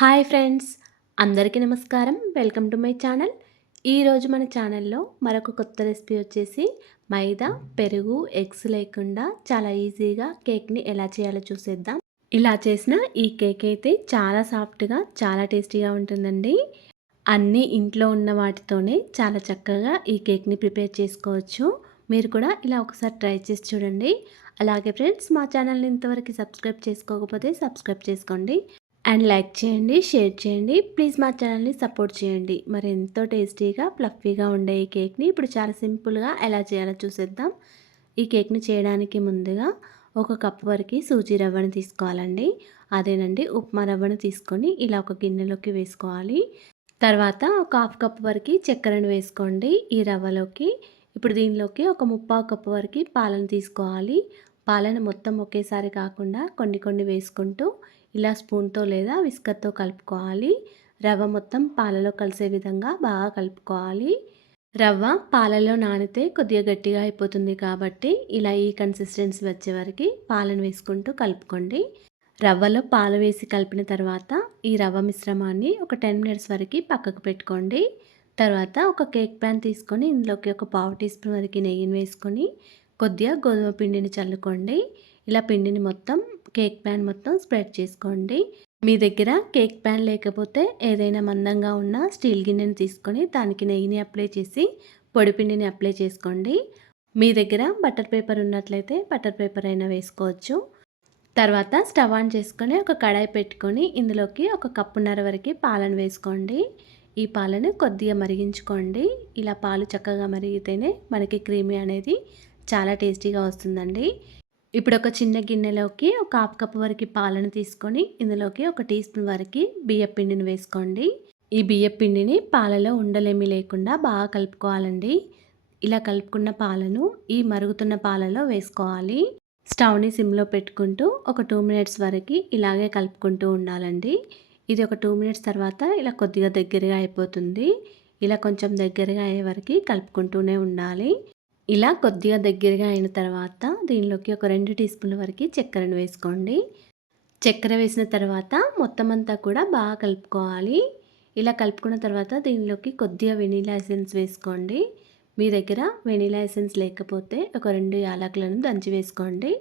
Hi friends, అందరికీ నమస్కారం. Welcome to my channel. ఈరోజు మన ఛానల్లో మరొక కొత్త రెసిపీ వచ్చేసి మైదా, పెరుగు, ఎగ్స్ లేకుండా చాలా ఈజీగా కేక్ని ఎలా చేయాలో చూసేద్దాం. ఇలా చేసిన ఈ కేక్ అయితే చాలా సాఫ్ట్గా, చాలా టేస్టీగా ఉంటుందండి. అన్నీ ఇంట్లో ఉన్న వాటితోనే చాలా చక్కగా ఈ కేక్ని ప్రిపేర్ చేసుకోవచ్చు. మీరు కూడా ఇలా ఒకసారి ట్రై చేసి చూడండి. అలాగే ఫ్రెండ్స్, మా ఛానల్ని ఇంతవరకు సబ్స్క్రైబ్ చేసుకోకపోతే సబ్స్క్రైబ్ చేసుకోండి. అండ్ లైక్ చేయండి, షేర్ చేయండి. ప్లీజ్ మా ఛానల్ని సపోర్ట్ చేయండి. మరి ఎంతో టేస్టీగా, ఫ్లఫీగా ఉండే ఈ కేక్ని ఇప్పుడు చాలా సింపుల్గా ఎలా చేయాలో చూసేద్దాం. ఈ కేక్ని చేయడానికి ముందుగా ఒక కప్పు వరకు సూజీ రవ్వను తీసుకోవాలండి. అదేనండి, ఉప్మా రవ్వను తీసుకొని ఇలా ఒక గిన్నెలోకి వేసుకోవాలి. తర్వాత ఒక హాఫ్ కప్ వరకు చక్కెరను వేసుకోండి ఈ రవ్వలోకి. ఇప్పుడు దీనిలోకి ఒక ముప్పావు కప్పు వరకు పాలను తీసుకోవాలి. పాలను మొత్తం ఒకేసారి కాకుండా కొన్ని కొన్ని వేసుకుంటూ ఇలా స్పూన్తో లేదా విస్కర్తో కలుపుకోవాలి. రవ్వ మొత్తం పాలలో కలిసే విధంగా బాగా కలుపుకోవాలి. రవ్వ పాలలో నానితే కొద్దిగా గట్టిగా అయిపోతుంది కాబట్టి ఇలా ఈ కన్సిస్టెన్సీ వచ్చే వరకు పాలను వేసుకుంటూ కలుపుకోండి. రవ్వలో పాలు వేసి కలిపిన తర్వాత ఈ రవ్వ మిశ్రమాన్ని ఒక 10 మినిట్స్ వరకు పక్కకు పెట్టుకోండి. తర్వాత ఒక కేక్ ప్యాన్ తీసుకొని ఇందులోకి ఒక పావు టీ స్పూన్ వరకు నెయ్యిని వేసుకొని కొద్దిగా గోధుమ పిండిని చల్లుకోండి. ఇలా పిండిని మొత్తం కేక్ ప్యాన్ మొత్తం స్ప్రెడ్ చేసుకోండి. మీ దగ్గర కేక్ ప్యాన్ లేకపోతే ఏదైనా మందంగా ఉన్న స్టీల్ గిన్నెని తీసుకొని దానికి నెయ్యిని అప్లై చేసి పొడి పిండిని అప్లై చేసుకోండి. మీ దగ్గర బటర్ పేపర్ ఉన్నట్లయితే బటర్ పేపర్ అయినా వేసుకోవచ్చు. తర్వాత స్టవ్ ఆన్ చేసుకొని ఒక కడాయి పెట్టుకొని ఇందులోకి ఒక కప్పున్నర వరకు పాలను వేసుకోండి. ఈ పాలను కొద్దిగా మరిగించుకోండి. ఇలా పాలు చక్కగా మరిగితేనే మనకి క్రీమీ అనేది చాలా టేస్టీగా వస్తుందండి. ఇప్పుడు ఒక చిన్న గిన్నెలోకి ఒక హాఫ్ కప్ వరకు పాలను తీసుకొని ఇందులోకి ఒక టీ స్పూన్ వరకు బియ్యం పిండిని వేసుకోండి. ఈ బియ్యం పిండిని పాలలో ఉండలేమి లేకుండా బాగా కలుపుకోవాలండి. ఇలా కలుపుకున్న పాలను ఈ మరుగుతున్న పాలలో వేసుకోవాలి. స్టవ్ని సిమ్లో పెట్టుకుంటూ ఒక 2 మినిట్స్ వరకు ఇలాగే కలుపుకుంటూ ఉండాలండి. ఇది ఒక 2 మినిట్స్ తర్వాత ఇలా కొద్దిగా దగ్గరగా అయిపోతుంది. ఇలా కొంచెం దగ్గరగా అయ్యే వరకు కలుపుకుంటూనే ఉండాలి. ఇలా కొద్దిగా దగ్గరగా అయిన తర్వాత దీనిలోకి ఒక 2 టీ స్పూన్ల వరకు చక్కెరను వేసుకోండి. చక్కెర వేసిన తర్వాత మొత్తం అంతా కూడా బాగా కలుపుకోవాలి. ఇలా కలుపుకున్న తర్వాత దీనిలోకి కొద్దిగా వెనీలా ఎసెన్స్ వేసుకోండి. మీ దగ్గర వెనీలా ఎసెన్స్ లేకపోతే ఒక 2 యాలకులను దంచి వేసుకోండి.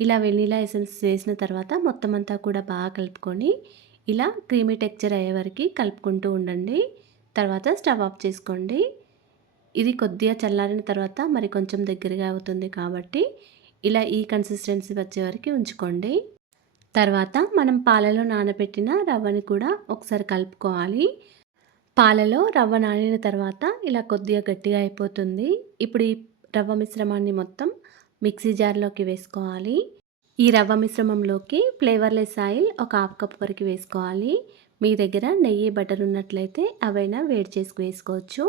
ఇలా వెనీలా ఎసెన్స్ వేసిన తర్వాత మొత్తం అంతా కూడా బాగా కలుపుకొని ఇలా క్రీమీ టెక్చర్ అయ్యే వరకు కలుపుకుంటూ ఉండండి. తర్వాత స్టవ్ ఆఫ్ చేసుకోండి. ఇది కొద్దిగా చల్లారిన తర్వాత మరి కొంచెం దగ్గరగా అవుతుంది కాబట్టి ఇలా ఈ కన్సిస్టెన్సీ వచ్చే వరకు ఉంచుకోండి. తర్వాత మనం పాలలో నానబెట్టిన రవ్వని కూడా ఒకసారి కలుపుకోవాలి. పాలలో రవ్వ నానిన తర్వాత ఇలా కొద్దిగా గట్టిగా అయిపోతుంది. ఇప్పుడు ఈ రవ్వ మిశ్రమాన్ని మొత్తం మిక్సీ జార్లోకి వేసుకోవాలి. ఈ రవ్వ మిశ్రమంలోకి ఫ్లేవర్లెస్ ఆయిల్ ఒక హాఫ్ కప్ వరకు వేసుకోవాలి. మీ దగ్గర నెయ్యి, బటర్ ఉన్నట్లయితే అవైనా వేడి చేసి వేసుకోవచ్చు.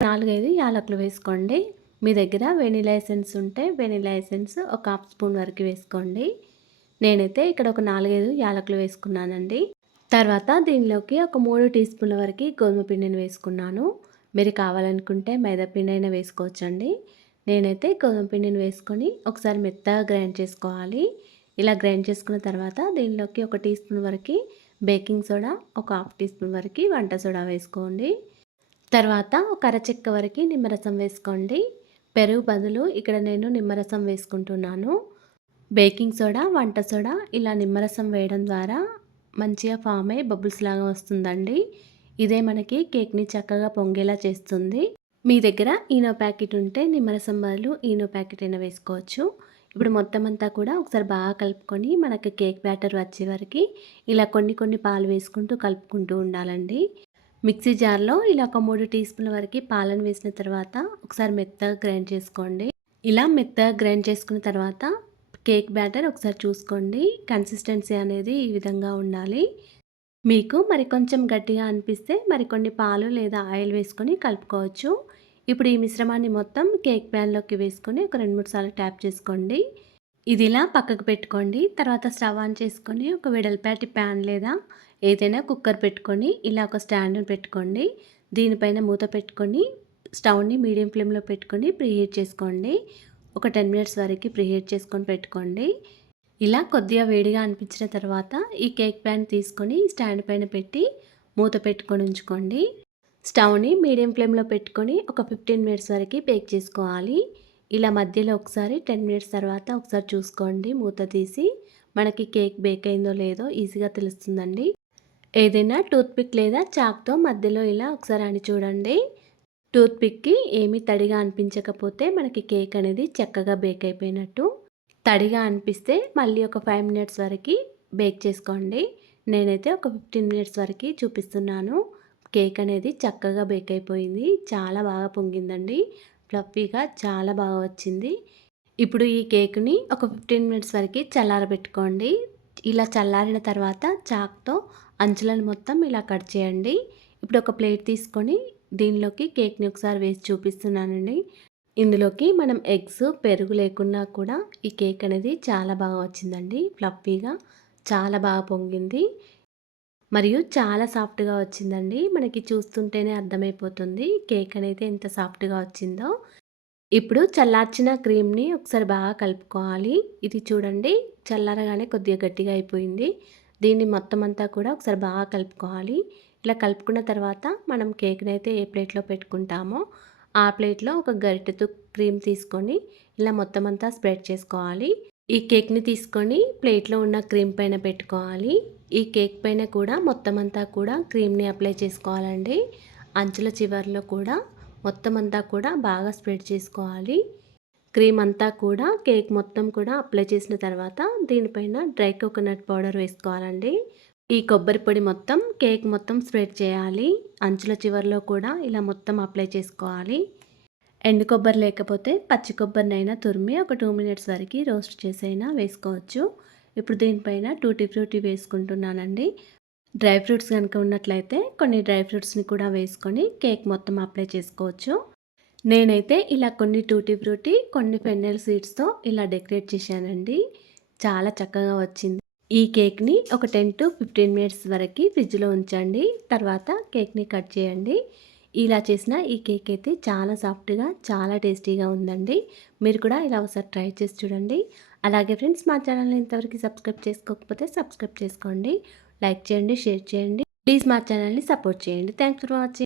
4-5 యాలకులు వేసుకోండి. మీ దగ్గర వెనిలా ఎసెన్స్ ఉంటే వెనిలా ఎసెన్స్ ఒక హాఫ్ స్పూన్ వరకు వేసుకోండి. నేనైతే ఇక్కడ ఒక 4-5 యాలకులు వేసుకున్నానండి. తర్వాత దీనిలోకి ఒక 3 టీ స్పూన్ల వరకు గోధుమ పిండిని వేసుకున్నాను. మీరు కావాలనుకుంటే మైదా పిండి అయినా వేసుకోవచ్చండి. నేనైతే గోధుమ పిండిని వేసుకొని ఒకసారి మెత్తగా గ్రైండ్ చేసుకోవాలి. ఇలా గ్రైండ్ చేసుకున్న తర్వాత దీనిలోకి ఒక టీ స్పూన్ వరకు బేకింగ్ సోడా, ఒక హాఫ్ టీ స్పూన్ వరకు వంట సోడా వేసుకోండి. తర్వాత ఒక అరచెక్క వరకు నిమ్మరసం వేసుకోండి. పెరుగు బదులు ఇక్కడ నేను నిమ్మరసం వేసుకుంటున్నాను. బేకింగ్ సోడా, వంట సోడా ఇలా నిమ్మరసం వేయడం ద్వారా మంచిగా ఫామ్ అయ్యి బబుల్స్ లాగా వస్తుందండి. ఇదే మనకి కేక్ని చక్కగా పొంగేలా చేస్తుంది. మీ దగ్గర ఈనో ప్యాకెట్ ఉంటే నిమ్మరసం బదులు ఈనో ప్యాకెట్ అయినా వేసుకోవచ్చు. ఇప్పుడు మొత్తం అంతా కూడా ఒకసారి బాగా కలుపుకొని మనకి కేక్ బ్యాటర్ వచ్చే వరకు ఇలా కొన్ని కొన్ని పాలు వేసుకుంటూ కలుపుకుంటూ ఉండాలండి. మిక్సీ జార్లో ఇలా ఒక 3 టీ స్పూన్ల వరకు పాలను వేసిన తర్వాత ఒకసారి మెత్తగా గ్రైండ్ చేసుకోండి. ఇలా మెత్తగా గ్రైండ్ చేసుకున్న తర్వాత కేక్ బ్యాటర్ ఒకసారి చూసుకోండి. కన్సిస్టెన్సీ అనేది ఈ విధంగా ఉండాలి. మీకు మరి కొంచెం గట్టిగా అనిపిస్తే మరికొన్ని పాలు లేదా ఆయిల్ వేసుకొని కలుపుకోవచ్చు. ఇప్పుడు ఈ మిశ్రమాన్ని మొత్తం కేక్ ప్యాన్లోకి వేసుకొని ఒక 2-3 సార్లు ట్యాప్ చేసుకోండి. ఇది ఇలా పక్కకు పెట్టుకోండి. తర్వాత స్టవ్ ఆన్ చేసుకొని ఒక వెడల్పాటి ప్యాన్ లేదా ఏదైనా కుక్కర్ పెట్టుకొని ఇలా ఒక స్టాండ్ని పెట్టుకోండి. దీనిపైన మూత పెట్టుకొని స్టవ్ని మీడియం ఫ్లేమ్లో పెట్టుకొని ప్రీహీట్ చేసుకోండి. ఒక 10 మినిట్స్ వరకు ప్రీహీట్ చేసుకొని పెట్టుకోండి. ఇలా కొద్దిగా వేడిగా అనిపించిన తర్వాత ఈ కేక్ ప్యాన్ తీసుకొని స్టాండ్ పైన పెట్టి మూత పెట్టుకొని ఉంచుకోండి. స్టవ్ని మీడియం ఫ్లేమ్లో పెట్టుకొని ఒక 15 మినిట్స్ వరకు బేక్ చేసుకోవాలి. ఇలా మధ్యలో ఒకసారి 10 మినిట్స్ తర్వాత ఒకసారి చూసుకోండి మూత తీసి. మనకి కేక్ బేక్ అయిందో లేదో ఈజీగా తెలుస్తుందండి. ఏదైనా టూత్పిక్ లేదా చాక్తో మధ్యలో ఇలా ఒకసారి అని చూడండి. టూత్పిక్కి ఏమీ తడిగా అనిపించకపోతే మనకి కేక్ అనేది చక్కగా బేక్ అయిపోయినట్టు. తడిగా అనిపిస్తే మళ్ళీ ఒక 5 మినిట్స్ వరకు బేక్ చేసుకోండి. నేనైతే ఒక 15 మినిట్స్ వరకు చూపిస్తున్నాను. కేక్ అనేది చక్కగా బేక్ అయిపోయింది. చాలా బాగా పొంగిందండి. ఫ్లఫీగా చాలా బాగా వచ్చింది. ఇప్పుడు ఈ కేక్ని ఒక 15 మినిట్స్ వరకు చల్లారబెట్టుకోండి. ఇలా చల్లారిన తర్వాత చాక్తో అంచులను మొత్తం ఇలా కట్ చేయండి. ఇప్పుడు ఒక ప్లేట్ తీసుకొని దీనిలోకి కేక్ని ఒకసారి వేసి చూపిస్తున్నానండి. ఇందులోకి మనం ఎగ్స్, పెరుగు లేకున్నా కూడా ఈ కేక్ అనేది చాలా బాగా వచ్చిందండి. ఫ్లఫీగా చాలా బాగా పొంగింది. మరియు చాలా సాఫ్ట్‌గా వచ్చిందండి. మనకి చూస్తుంటేనే అర్థమైపోతుంది కేక్ అనేది ఎంత సాఫ్ట్‌గా వచ్చిందో. ఇప్పుడు చల్లార్చిన క్రీమ్‌ని ఒకసారి బాగా కలుపుకోవాలి. ఇది చూడండి చల్లారగానే కొద్దిగా గట్టిగా అయిపోయింది. దీన్ని మొత్తం అంతా కూడా ఒకసారి బాగా కలుపుకోవాలి. ఇలా కలుపుకున్న తర్వాత మనం కేక్‌నైతే ఏ ప్లేట్‌లో పెట్టుకుంటామో ఆ ప్లేట్‌లో ఒక గరిటెతో క్రీమ్ తీసుకొని ఇలా మొత్తం అంతా స్ప్రెడ్ చేసుకోవాలి. ఈ కేక్‌ని తీసుకొని ప్లేట్‌లో ఉన్న క్రీమ్ పైన పెట్టుకోవాలి. ఈ కేక్ పైన కూడా మొత్తం అంతా కూడా క్రీమ్‌ని అప్లై చేసుకోవాలండి. అంచుల చివర్లో కూడా మొత్తం అంతా కూడా బాగా స్ప్రెడ్ చేసుకోవాలి. క్రీమ్ అంతా కూడా కేక్ మొత్తం కూడా అప్లై చేసిన తర్వాత దీనిపైన డ్రై కోకోనట్ పౌడర్ వేసుకోవాలండి. ఈ కొబ్బరి పొడి మొత్తం కేక్ మొత్తం స్ప్రెడ్ చేయాలి. అంచుల చివర్లో కూడా ఇలా మొత్తం అప్లై చేసుకోవాలి. ఎండు కొబ్బరి లేకపోతే పచ్చి కొబ్బరినైనా తురిమి ఒక 2 మినిట్స్ వరకు రోస్ట్ చేసైనా వేసుకోవచ్చు. ఇప్పుడు దీనిపైన టూటీ ఫ్రూటీ వేసుకుంటున్నానండి. డ్రై ఫ్రూట్స్ కనుక ఉన్నట్లయితే కొన్ని డ్రై ఫ్రూట్స్ని కూడా వేసుకొని కేక్ మొత్తం అప్లై చేసుకోవచ్చు. నేనైతే ఇలా కొన్ని టూటీ ఫ్రూటీ, కొన్ని ఫెన్నెల్ సీడ్స్తో ఇలా డెకరేట్ చేశానండి. చాలా చక్కగా వచ్చింది. ఈ కేక్ని ఒక 10 to 15 మినిట్స్ వరకు ఫ్రిడ్జ్లో ఉంచండి. తర్వాత కేక్ని కట్ చేయండి. ఇలా చేసిన ఈ కేక్ అయితే చాలా సాఫ్ట్‌గా, చాలా టేస్టీగా ఉందండి. మీరు కూడా ఇలా ఒకసారి ట్రై చేసి చూడండి. అలాగే ఫ్రెండ్స్ మా ఛానల్‌ని ఇంతవరకు సబ్స్క్రైబ్ చేసుకోకపోతే సబ్స్క్రైబ్ చేసుకోండి. లైక్ చేయండి, షేర్ చేయండి. ప్లీజ్ మా ఛానల్‌ని సపోర్ట్ చేయండి. Thanks for watching.